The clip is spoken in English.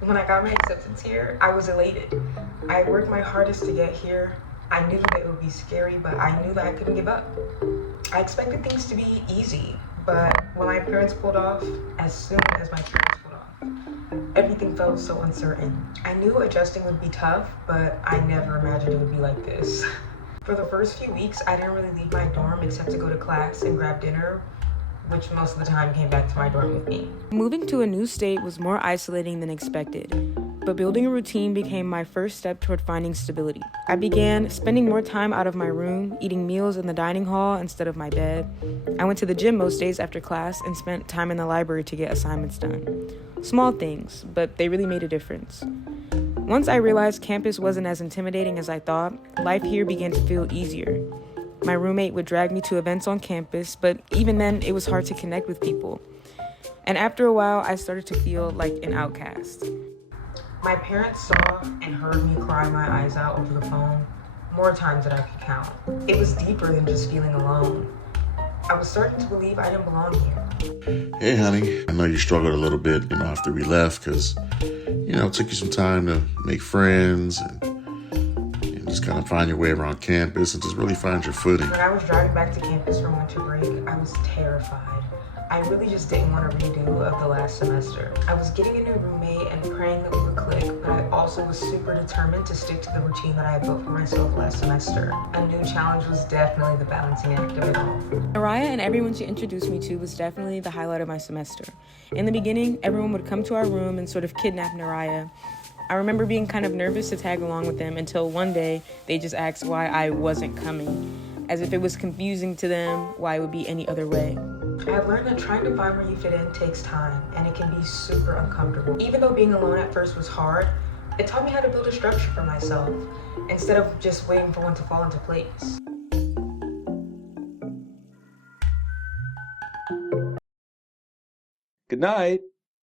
When I got my acceptance here, I was elated. I worked my hardest to get here. I knew that it would be scary, but I knew that I couldn't give up. I expected things to be easy, but when my parents pulled off, as soon as my parents pulled off, everything felt so uncertain. I knew adjusting would be tough, but I never imagined it would be like this. For the first few weeks, I didn't really leave my dorm except to go to class and grab dinner, which most of the time came back to my dorm with me. Moving to a new state was more isolating than expected, but building a routine became my first step toward finding stability. I began spending more time out of my room, eating meals in the dining hall instead of my bed. I went to the gym most days after class and spent time in the library to get assignments done. Small things, but they really made a difference. Once I realized campus wasn't as intimidating as I thought, life here began to feel easier. My roommate would drag me to events on campus, but even then, it was hard to connect with people. And after a while, I started to feel like an outcast. My parents saw and heard me cry my eyes out over the phone more times than I could count. It was deeper than just feeling alone. I was starting to believe I didn't belong here. Hey, honey, I know you struggled a little bit, after we left because, it took you some time to make friends and just kind of find your way around campus and just really find your footing. When I was driving back to campus from winter break, I was terrified. I really just didn't want to redo of the last semester. I was getting a new roommate and praying that we would click, but I also was super determined to stick to the routine that I had built for myself last semester. A new challenge was definitely the balancing act of it all. Naraya and everyone she introduced me to was definitely the highlight of my semester. In the beginning, everyone would come to our room and sort of kidnap Naraya. I remember being kind of nervous to tag along with them until one day they just asked why I wasn't coming, as if it was confusing to them why it would be any other way. I've learned that trying to find where you fit in takes time, and it can be super uncomfortable. Even though being alone at first was hard, it taught me how to build a structure for myself, instead of just waiting for one to fall into place. Good night.